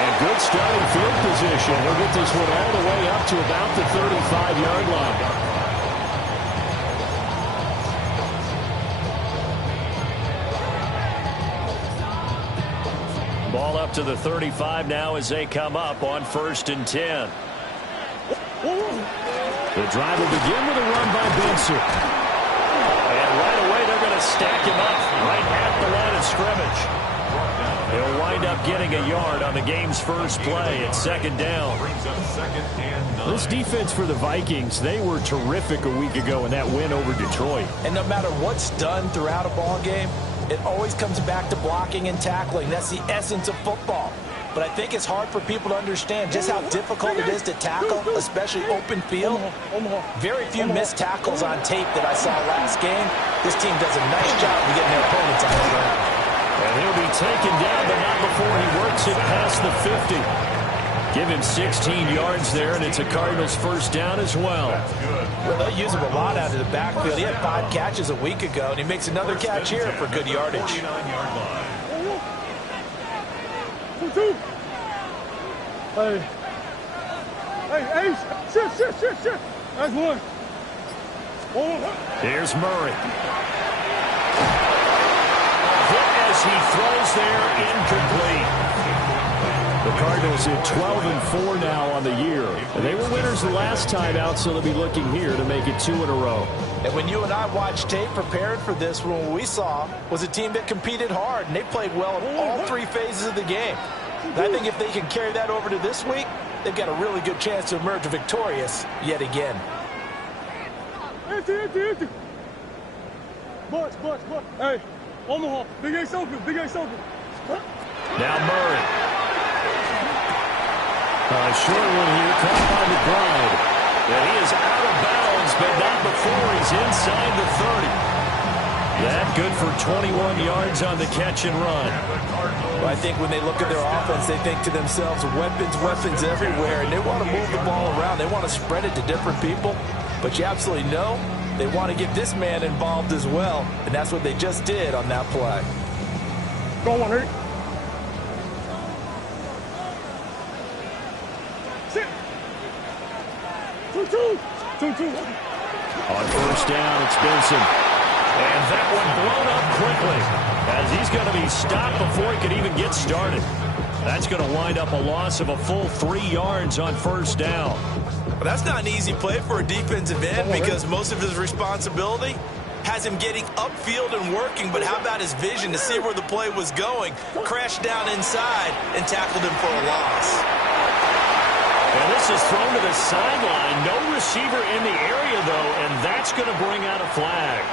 And good starting field position. He'll get this one all the way up to about the 35-yard line. Ball up to the 35 now as they come up on 1st and 10. The drive will begin with a run by Benson. And right away they're going to stack him up right at the line of scrimmage. He'll wind up getting a yard on the game's first play at 2nd down. This defense for the Vikings, they were terrific a week ago in that win over Detroit. And no matter what's done throughout a ball game, it always comes back to blocking and tackling. That's the essence of football. But I think it's hard for people to understand just how difficult it is to tackle, especially open field. Very few missed tackles on tape that I saw last game. This team does a nice job of getting their opponents on the ground. And he'll be taken down, but not before he works it past the 50. Give him 16 yards there, and it's a Cardinals first down as well. Well, they'll use him a lot out of the backfield. He had 5 catches a week ago, and he makes another catch here for good yardage. Hey, shit. That's one. Here's Murray. Hit as he throws there, incomplete. The Cardinals at 12-4 now on the year. And they were winners the last time out, so they'll be looking here to make it 2 in a row. And when you and I watched tape prepared for this, what we saw was a team that competed hard, and they played well in all 3 phases of the game. And I think if they can carry that over to this week, they've got a really good chance to emerge victorious yet again. Empty. Boys. Hey, Omaha, Big Ace open. Now Murray. A short one here, caught by McBride. And he is out of bounds, but not before he's inside the 30. That good for 21 yards on the catch and run. Well, I think when they look at their offense, they think to themselves, weapons everywhere, and they want to move the ball around. They want to spread it to different people, but you absolutely know they want to get this man involved as well, and that's what they just did on that play. Go on, Eric. Sit. 2-2. On first down, it's Benson. And that one blown up quickly as he's going to be stopped before he could even get started. That's going to wind up a loss of a full 3 yards on first down. Well, that's not an easy play for a defensive end because most of his responsibility has him getting upfield and working, but how about his vision to see where the play was going, crashed down inside, and tackled him for a loss. And this is thrown to the sideline. No receiver in the area, though, and that's going to bring out a flag.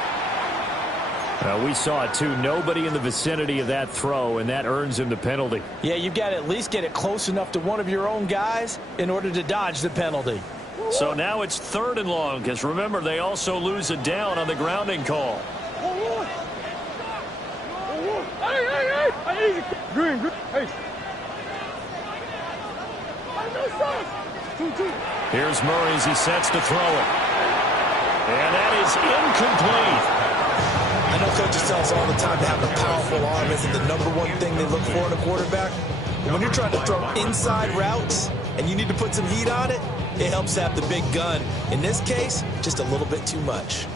We saw it, too. Nobody in the vicinity of that throw, and that earns him the penalty. Yeah, you've got to at least get it close enough to one of your own guys in order to dodge the penalty. So now it's 3rd and long, because remember, they also lose a down on the grounding call. Hey, Green. Hey. Here's Murray as he sets to throw it. And that is incomplete. I know coaches tell us all the time to have a powerful arm isn't the #1 thing they look for in a quarterback. But when you're trying to throw inside routes and you need to put some heat on it, it helps to have the big gun. In this case, just a little bit too much.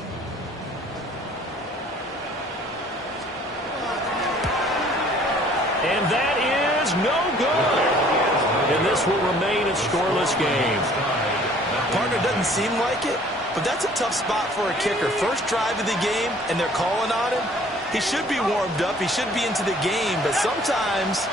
And that is no good. And this will remain a scoreless game. Partner doesn't seem like it, but that's a tough spot for a kicker. First drive of the game, and they're calling on him. He should be warmed up. He should be into the game, but sometimes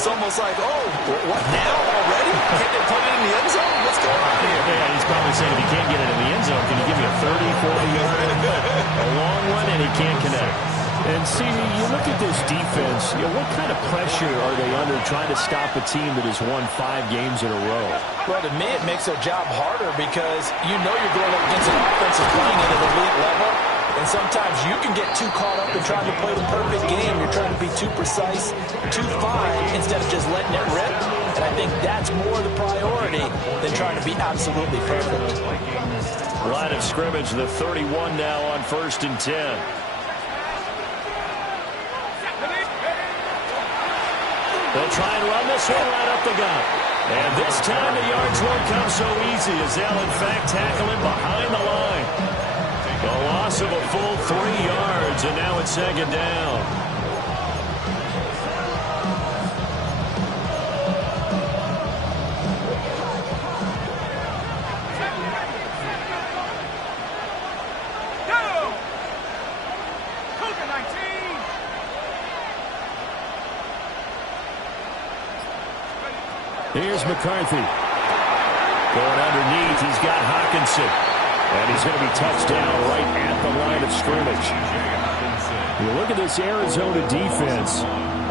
it's almost like, oh, what now already? Can't they put it in the end zone? What's going on here? Yeah, he's probably saying if he can't get it in the end zone, can you give me a 30, 40-yard, a long one, and he can't connect. And see, you look at this defense, what kind of pressure are they under trying to stop a team that has won 5 games in a row? Well, to me, it makes their job harder because you know you're going up against an offense that's playing at an elite level. And sometimes you can get too caught up in trying to play the perfect game. You're trying to be too precise, too fine, instead of just letting it rip. And I think that's more the priority than trying to be absolutely perfect. Line of scrimmage, the 31 now on 1st and 10. They'll try and run this one right up the gut. And this time the yards won't come so easy as they'll, in fact, tackle him behind the line. A loss of a full 3 yards, and now it's second down. Here's McCarthy. Going underneath, he's got Hawkinson. And he's going to be touched down right at the line of scrimmage. You look at this Arizona defense.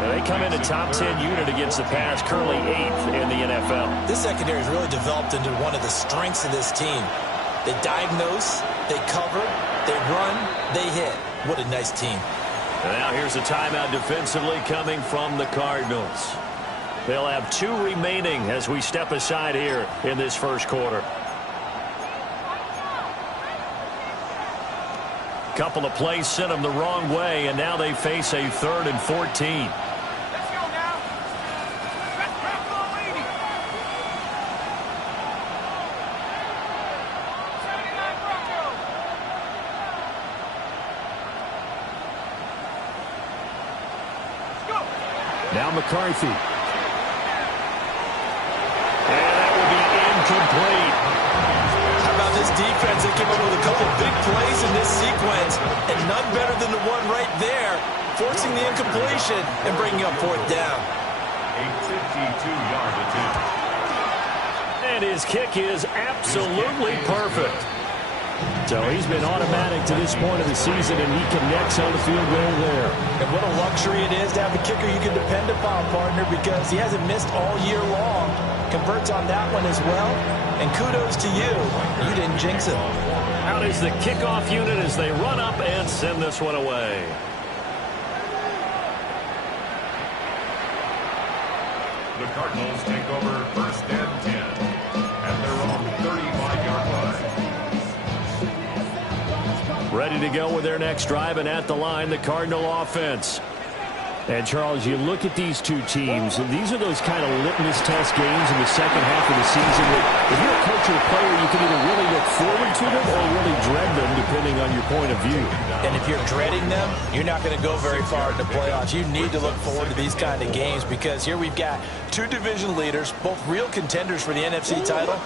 They come in a top 10 unit against the pass, currently 8th in the NFL. This secondary has really developed into one of the strengths of this team. They diagnose, they cover, they run, they hit. What a nice team. And now here's a timeout defensively coming from the Cardinals. They'll have 2 remaining as we step aside here in this first quarter. Couple of plays sent them the wrong way, and now they face a 3rd and 14. Let's go now. Let's grab the lead. 79 Broncos. Let's go. Now McCarthy. Complete. How about this defense that came up with a couple big plays in this sequence, and none better than the one right there, forcing the incompletion and bringing up 4th down. A 52-yard attempt. And his kick is absolutely perfect. So he's been automatic to this point of the season, and he connects on the field goal there. And what a luxury it is to have a kicker you can depend upon, partner, because he hasn't missed all year long. Converts on that one as well. And kudos to you. You didn't jinx it. Out is the kickoff unit as they run up and send this one away. The Cardinals take over 1st and 10 at their own 35-yard line. Ready to go with their next drive, and at the line, the Cardinal offense. And, Charles, you look at these two teams, and these are those kind of litmus test games in the second half of the season that if you're a coach or a player, you can either really look forward to them or really dread them, depending on your point of view. And if you're dreading them, you're not going to go very far in the playoffs. You need to look forward to these kind of games because here we've got 2 division leaders, both real contenders for the NFC title.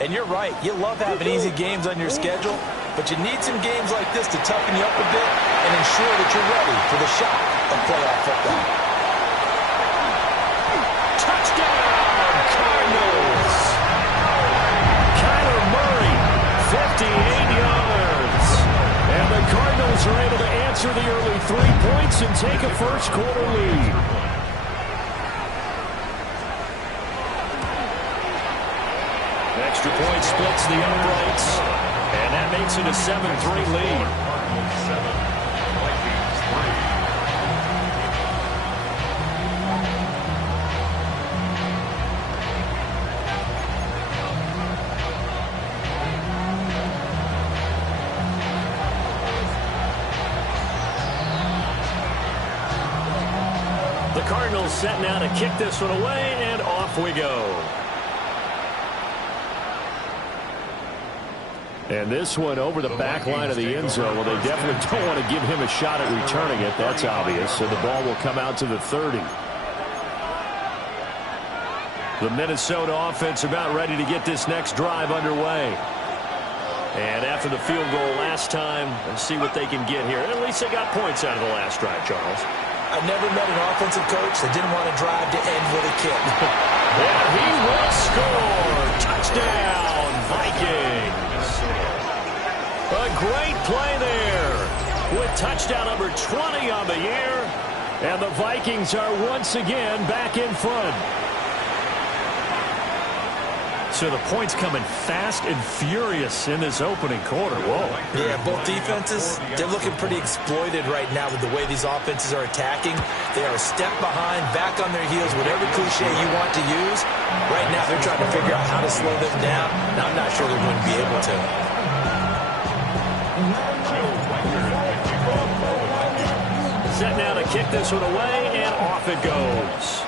And you're right, you love having easy games on your schedule, but you need some games like this to toughen you up a bit and ensure that you're ready for the shot of playoff football. Touchdown, Cardinals! Kyler Murray, 58 yards. And the Cardinals are able to answer the early 3 points and take a first quarter lead. Extra point splits the uprights, and that makes it a 7-3 lead. The Cardinals set now to kick this one away, and off we go. And this one over the back line of the end zone. Well, they definitely don't want to give him a shot at returning it. That's obvious. So the ball will come out to the 30. The Minnesota offense about ready to get this next drive underway. And after the field goal last time, let's see what they can get here. At least they got points out of the last drive, Charles. I've never met an offensive coach that didn't want to drive to end with a kick. And he will score. Touchdown, Vikings. A great play there with touchdown number 20 on the year. And the Vikings are once again back in front. So the points coming fast and furious in this opening quarter. Whoa. Yeah, both defenses, they're looking pretty exploited right now with the way these offenses are attacking. They are a step behind, back on their heels, whatever cliche you want to use. Right now they're trying to figure out how to slow them down, and I'm not sure they're going to be able to. Set now to kick this one away, and off it goes.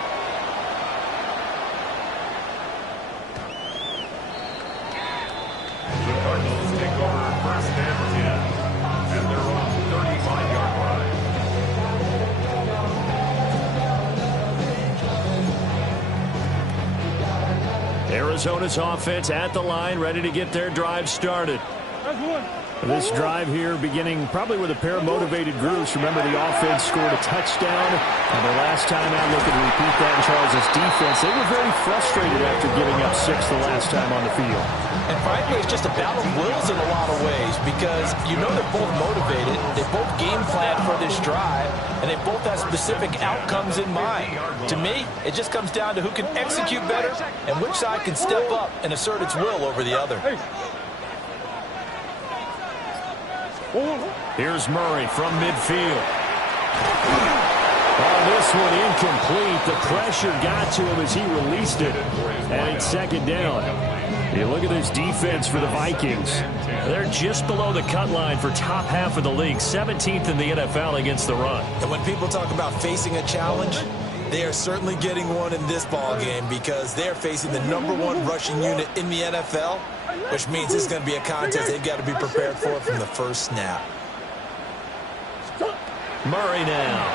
Arizona's offense at the line, ready to get their drive started. That's one. This drive here beginning probably with a pair of motivated groups. Remember, the offense scored a touchdown. And the last time out, looking to repeat that in Charles' defense. They were very frustrated after giving up 6 the last time on the field. And frankly, it's just a battle of wills in a lot of ways because you know they're both motivated. They both game plan for this drive, and they both have specific outcomes in mind. To me, it just comes down to who can execute better and which side can step up and assert its will over the other. Here's Murray from midfield. On this one, incomplete. The pressure got to him as he released it. And it's second down. You look at this defense for the Vikings. They're just below the cut line for top half of the league. 17th in the NFL against the run. And when people talk about facing a challenge, they are certainly getting one in this ball game because they're facing the #1 rushing unit in the NFL, which means this is going to be a contest they've got to be prepared for from the first snap. Murray now.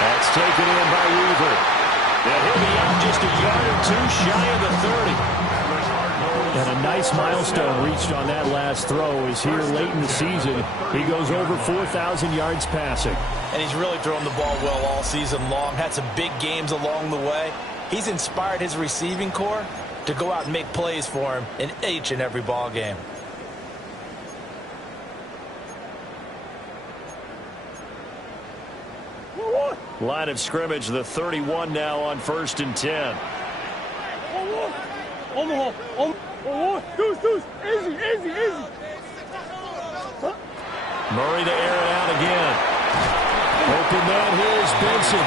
That's taken in by Weaver. And he'll be out just a yard or two shy of the 30. And a nice milestone reached on that last throw is here late in the season. He goes over 4,000 yards passing. And he's really thrown the ball well all season long. Had some big games along the way. He's inspired his receiving corps to go out and make plays for him in each and every ball game. Line of scrimmage, the 31 now on 1st and 10. Murray to air it out again. Open man, here's Benson.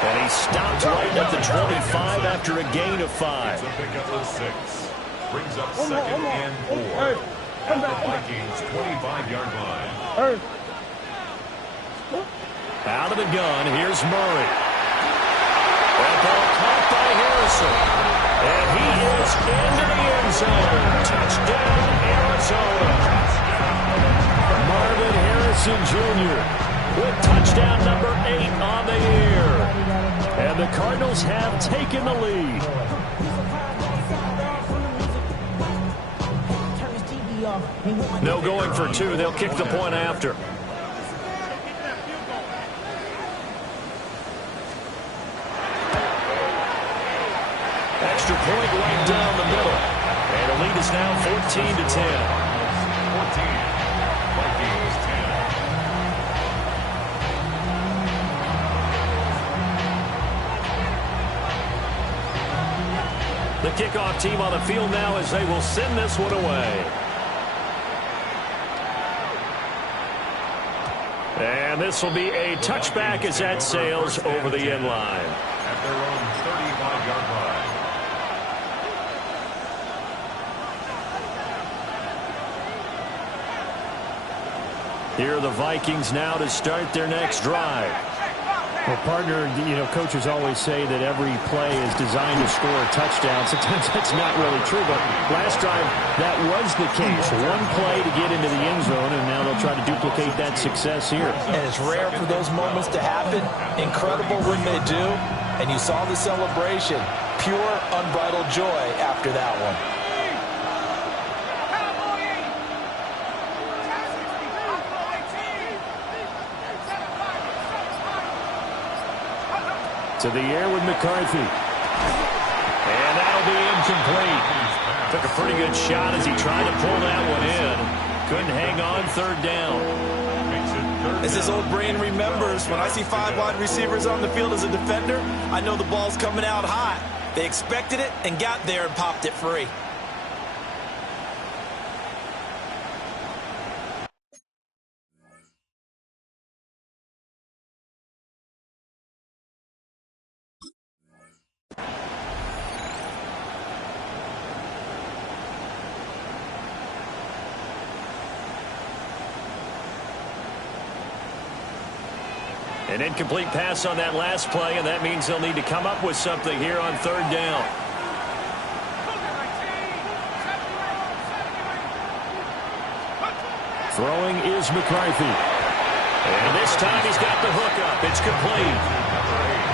And he stopped right at the 25 after a gain of 5. It's a pickup of 6. Brings up 2nd and 4. At the Vikings' 25-yard line. Out of the gun, here's Murray. That ball caught by Harrison. And he is into the end zone. Touchdown, Arizona. Marvin Harrison Jr. with touchdown number 8 on the year. And the Cardinals have taken the lead. No going for 2. They'll kick the point after. Extra point right down the middle. And the lead is now 14-10. 14. Vikings 10. The kickoff team on the field now as they will send this one away. And this will be a touchback as that sails over the end line. At their own 35-yard line. Here are the Vikings now to start their next drive. Well, partner, coaches always say that every play is designed to score a touchdown. Sometimes that's not really true, but last drive, that was the case. One play to get into the end zone, and now they'll try to duplicate that success here. And it's rare for those moments to happen. Incredible when they do. And you saw the celebration. Pure, unbridled joy after that one. To the air with McCarthy. And that'll be incomplete. Took a pretty good shot as he tried to pull that one in. Couldn't hang on, 3rd down. As his old brain remembers, when I see 5 wide receivers on the field as a defender, I know the ball's coming out hot. They expected it and got there and popped it free. An incomplete pass on that last play, and that means they'll need to come up with something here on 3rd down. Throwing is McCarthy. And this time he's got the hook up. It's complete.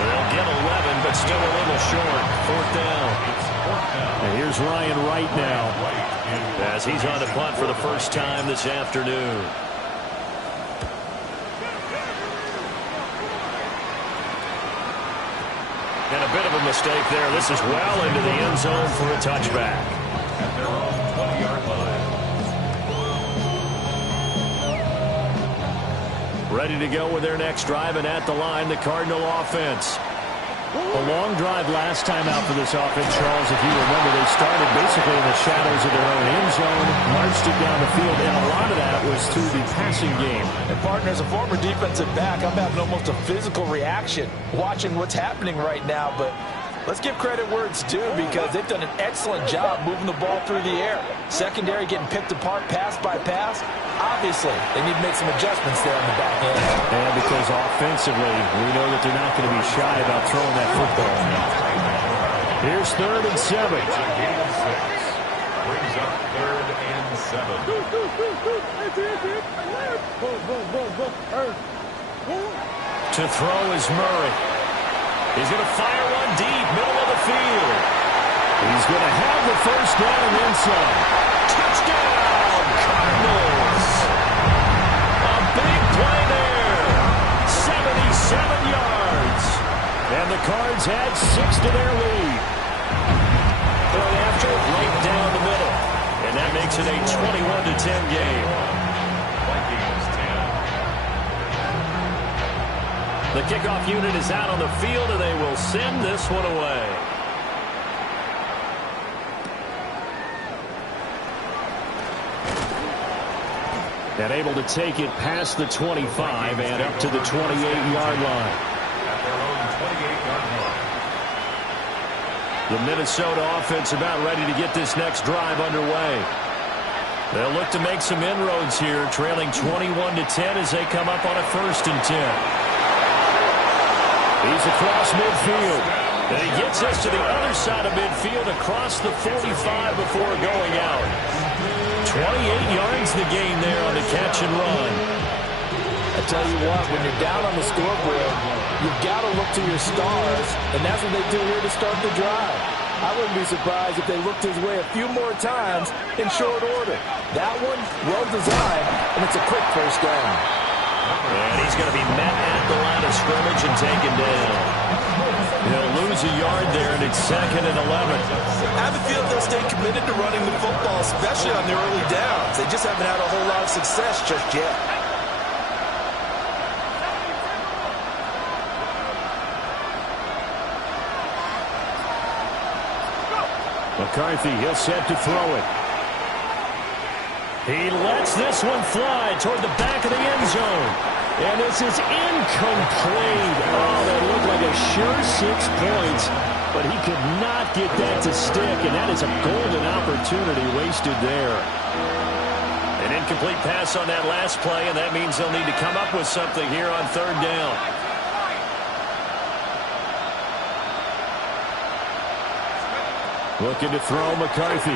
They'll get 11, but but still a little short. Fourth down. And here's Ryan Wright now, as he's on to punt for the first time this afternoon. And a bit of a mistake there. This is well into the end zone for a touchback. At their own 20-yard line. Ready to go with their next drive, and at the line, the Cardinal offense. A long drive last time out for this offense, Charles. If you remember, they started basically in the shadows of their own end zone, marched it down the field, and a lot of that was through the passing game. And, partner, as a former defensive back, I'm having almost a physical reaction watching what's happening right now. But let's give credit where it's due, because they've done an excellent job moving the ball through the air. Secondary getting picked apart pass by pass. Obviously, they need to make some adjustments there on the back end. And because offensively, we know that they're not going to be shy about throwing that football. Here's 3rd and 7. Brings up 3rd and 7. To throw is Murray. He's going to fire one deep, middle of the field. He's going to have the first down and then some. Touchdown, Cardinals. A big play there. 77 yards. And the Cards add 6 to their lead. Third after, right down the middle. And that makes it a 21-10 game. Vikings 10. The kickoff unit is out on the field, and they will send this one away. And able to take it past the 25 and up to the 28-yard line. At their own 28-yard line. The Minnesota offense about ready to get this next drive underway. They'll look to make some inroads here, trailing 21-10 as they come up on a 1st and 10. He's across midfield. And he gets us to the other side of midfield across the 45 before going out. 28 yards the gain there on the catch and run. I tell you what, when you're down on the scoreboard, you've got to look to your stars, and that's what they do here to start the drive. I wouldn't be surprised if they looked his way a few more times in short order. That one, well designed, and it's a quick first down. And he's going to be met at the line of scrimmage and taken down. He'll lose a yard there, and it's 2nd and 11. I have a feeling they'll stay committed to running the football, especially on the early downs. They just haven't had a whole lot of success just yet. McCarthy, he'll set to throw it. He lets this one fly toward the back of the end zone. And this is incomplete. Oh, that looked like a sure 6 points. But he could not get that to stick. And that is a golden opportunity wasted there. An incomplete pass on that last play. And that means they'll need to come up with something here on 3rd down. Looking to throw McCarthy.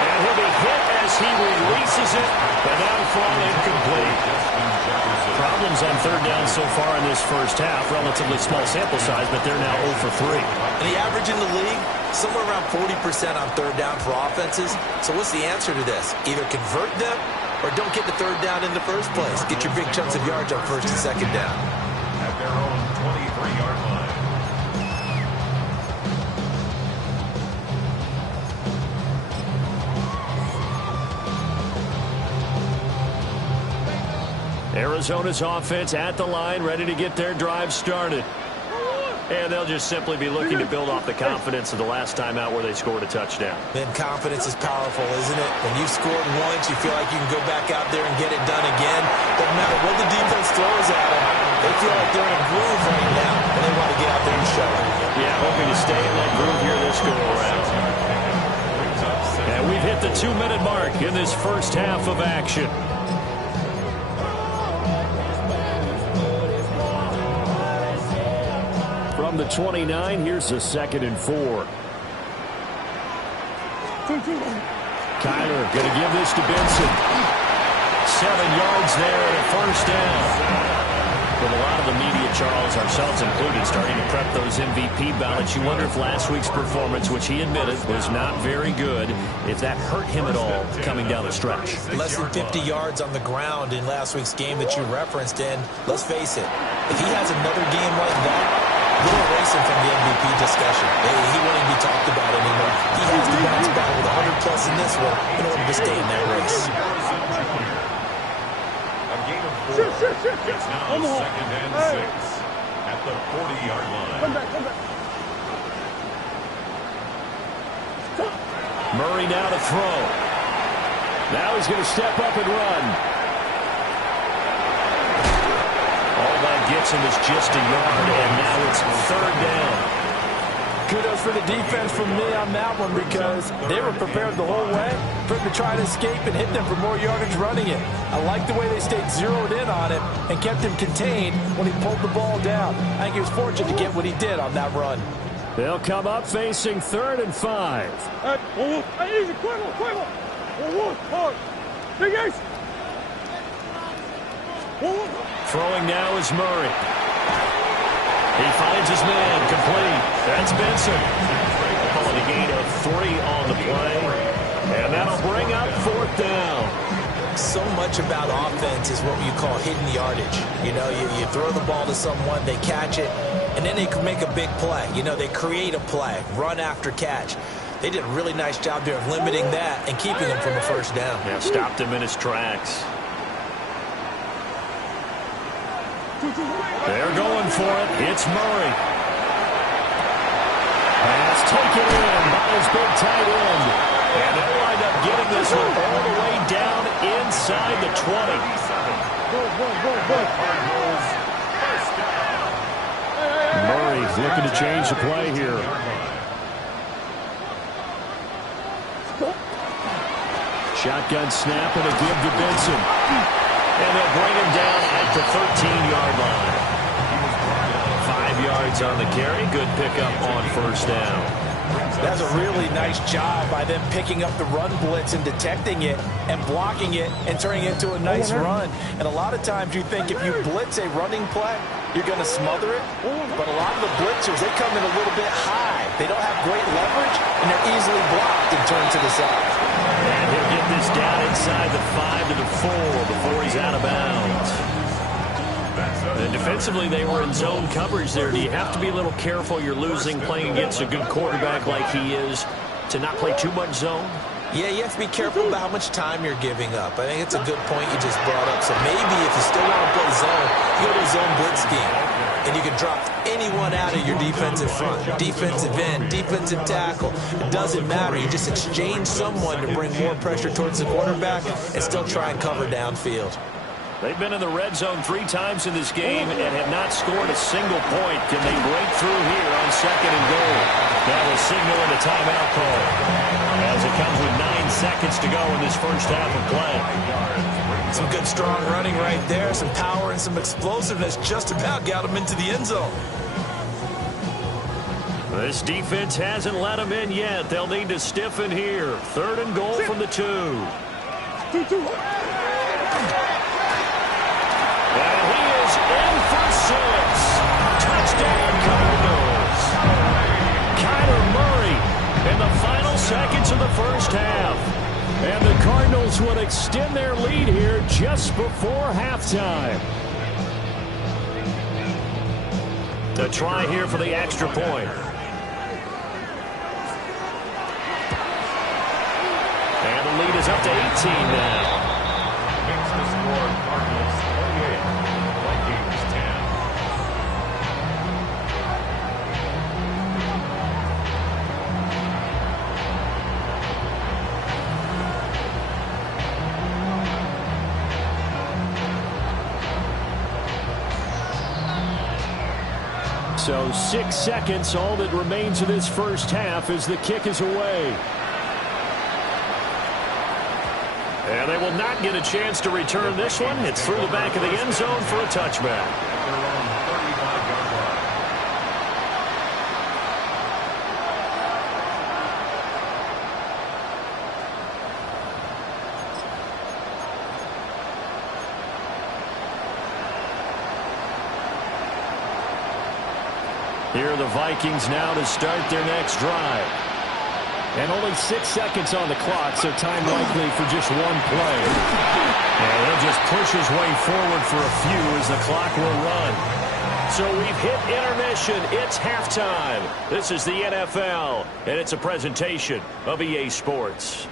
And he'll be hit as he releases it, but that'll fall incomplete. Problems on 3rd down so far in this first half. Relatively small sample size, but they're now 0 for 3. And the average in the league, somewhere around 40% on 3rd down for offenses. So what's the answer to this? Either convert them or don't get the 3rd down in the first place. Get your big chunks of yards on 1st and 2nd down. At their own 23-yard line. Arizona's offense at the line, ready to get their drive started. And they'll just simply be looking to build off the confidence of the last time out where they scored a touchdown. Then confidence is powerful, isn't it? When you've scored once, you feel like you can go back out there and get it done again. Doesn't matter what the defense throws at them. They feel like they're in a groove right now, and they want to get out there and show it. Yeah, hoping to stay in that groove here this go-around. And we've hit the 2-minute mark in this first half of action. From the 29, here's a 2nd and 4. Kyler going to give this to Benson. 7 yards there and a first down. With a lot of the media, Charles, ourselves included, starting to prep those MVP ballots, you wonder if last week's performance, which he admitted was not very good, if that hurt him at all coming down the stretch. Less than 50 yards on the ground in last week's game that you referenced, and let's face it, if he has another game like that, we'll erase him from the MVP discussion. He won't even be talked about anymore. He has to bounce back with 100-plus in this one in order to stay in that race. A game of 4. It's now 2nd and 6 at the 40-yard line. Come back. Murray now to throw. Now he's going to step up and run. All that gets him is just a yard, and now it's 3rd down. Kudos for the defense from me on that one because they were prepared the whole way for him to try to escape and hit them for more yardage running it. I like the way they stayed zeroed in on him and kept him contained when he pulled the ball down. I think he was fortunate to get what he did on that run. They'll come up facing 3rd and 5. Easy, quick. Big ace. Throwing now is Murray. He finds his man, complete. That's Benson. Calling a gain of 3 on the play. And that'll bring up 4th down. So much about offense is what you call hidden yardage. You know, you throw the ball to someone, they catch it, and then they can make a big play. You know, they create a play, run after catch. They did a really nice job there of limiting that and keeping him from a 1st down. Yeah, stopped him in his tracks. They're going for it. It's Murray. Pass taken in by his big tight end. And they'll wind up getting this one all the way down inside the 20. Murray looking to change the play here. Shotgun snap and a give to Benson. And they'll bring him down at the 13-yard line. 5 yards on the carry. Good pickup on 1st down. That's a really nice job by them picking up the run blitz and detecting it and blocking it and turning it into a nice run. And a lot of times you think if you blitz a running play, you're going to smother it. But a lot of the blitzers, they come in a little bit high. They don't have great leverage, and they're easily blocked and turned to the side. And he'll get this down inside the 5 to the 4 before he's out of bounds. And defensively, they were in zone coverage there. Do you have to be a little careful you're losing playing against a good quarterback like he is to not play too much zone? Yeah, you have to be careful about how much time you're giving up. I think it's a good point you just brought up. So maybe if you still want to play zone, you go to a zone blitz scheme. And you can drop anyone out of your defensive front, defensive end, defensive tackle. It doesn't matter. You just exchange someone to bring more pressure towards the quarterback and still try and cover downfield. They've been in the red zone 3 times in this game and have not scored a single point. Can they break through here on 2nd and goal? That will signal in a timeout call as it comes with 9 seconds to go in this first half of play. Some good strong running right there, some power and some explosiveness just about got him into the end zone. This defense hasn't let them in yet. They'll need to stiffen here. 3rd and goal from the 2. And he is in for 6. Touchdown, Cardinals. Kyler Murray in the final seconds of the first half. And the Cardinals would extend their lead here just before halftime. A try here for the extra point. And the lead is up to 18 now. Makes the score Cardinals 28, Vikings 10. So 6 seconds, all that remains of this first half as the kick is away. And they will not get a chance to return this one. It's through the back of the end zone for a touchback. Here are the Vikings now to start their next drive. And only 6 seconds on the clock, so time likely for just one play. And he'll just push his way forward for a few as the clock will run. So we've hit intermission. It's halftime. This is the NFL, and it's a presentation of EA Sports.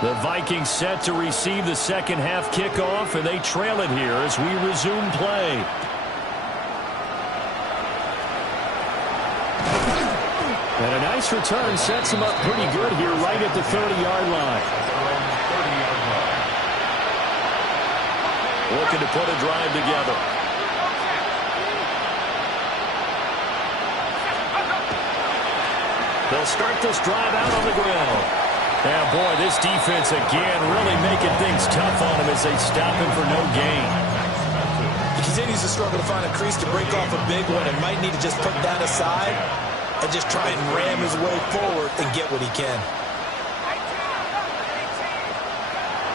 The Vikings set to receive the second half kickoff, and they trail it here as we resume play. And a nice return sets him up pretty good here right at the 30-yard line. Looking to put a drive together. They'll start this drive out on the ground. Yeah, boy, this defense again really making things tough on him as they stop him for no gain. He continues to struggle to find a crease to break off a big one and might need to just put that aside and just try and ram his way forward and get what he can.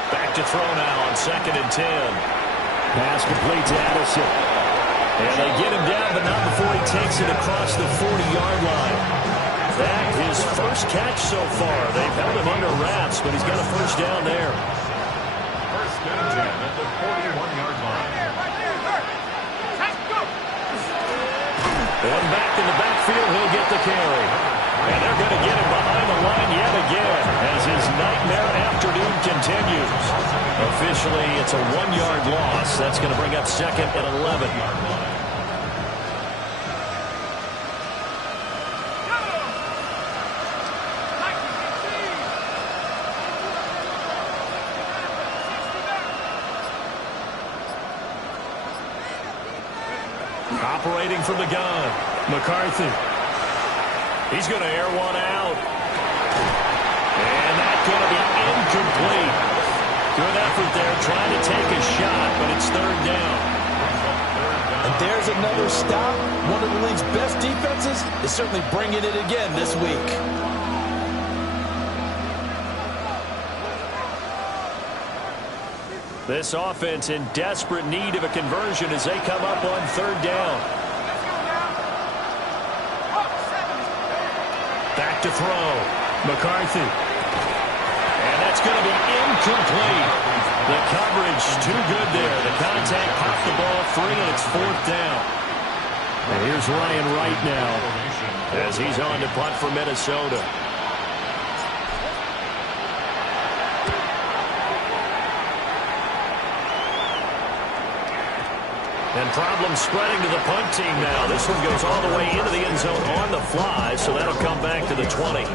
Back to throw now on 2nd and 10. Pass complete to Addison. And they get him down, but not before he takes it across the 40-yard line. That his first catch so far. They've held him under wraps, but he's got a first down there. First and 10 at the 41-yard line. And back in the backfield, he'll get the carry. And they're going to get him behind the line yet again as his nightmare afternoon continues. Officially, it's a 1-yard loss. That's going to bring up 2nd and 11. Operating from the gun, McCarthy. He's going to air one out. And that's going to be incomplete. Good effort there trying to take a shot, but it's 3rd down. And there's another stop. One of the league's best defenses is certainly bringing it again this week. This offense in desperate need of a conversion as they come up on 3rd down. Back to throw. McCarthy. And that's going to be incomplete. The coverage too good there. The contact popped the ball free, and it's 4th down. And here's Ryan Wright now as he's on to punt for Minnesota. And problems spreading to the punt team now. This one goes all the way into the end zone on the fly, so that'll come back to the 20.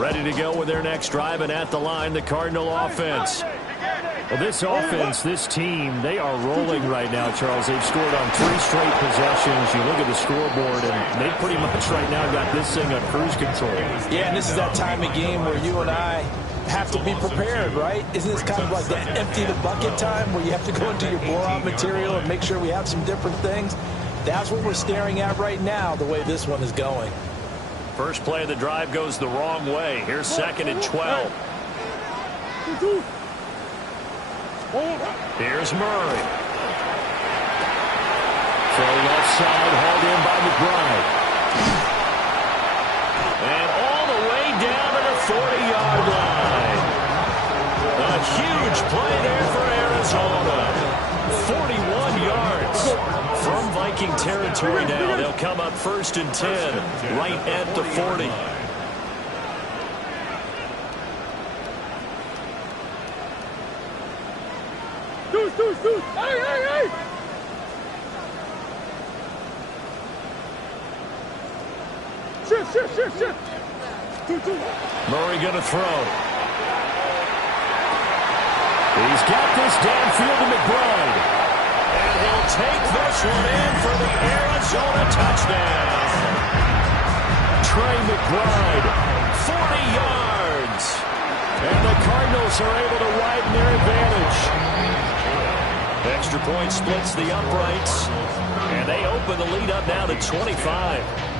Ready to go with their next drive, and at the line, the Cardinal offense. Well, this offense, this team, they are rolling right now, Charles. They've scored on 3 straight possessions. You look at the scoreboard, and they pretty much right now got this thing on cruise control. Yeah, and this is that time of game where you and I have to be prepared, right? Isn't this kind of like that empty the bucket time where you have to go into your blowout material and make sure we have some different things? That's what we're staring at right now, the way this one is going. First play of the drive goes the wrong way. Here's 2nd and 12. Here's Murray. Throw left side, hauled in by McBride. And all the way down to the 40-yard line. A huge play there for Arizona. 41 yards from Viking territory now. They'll come up 1st and 10 right at the 40. Hey! Shift. Murray going to throw. He's got this downfield to McBride. And he'll take this one in for the Arizona touchdown. Trey McBride, 40 yards. And the Cardinals are able to widen their advantage. Extra extra point splits the uprights. And they open the lead up now to 25.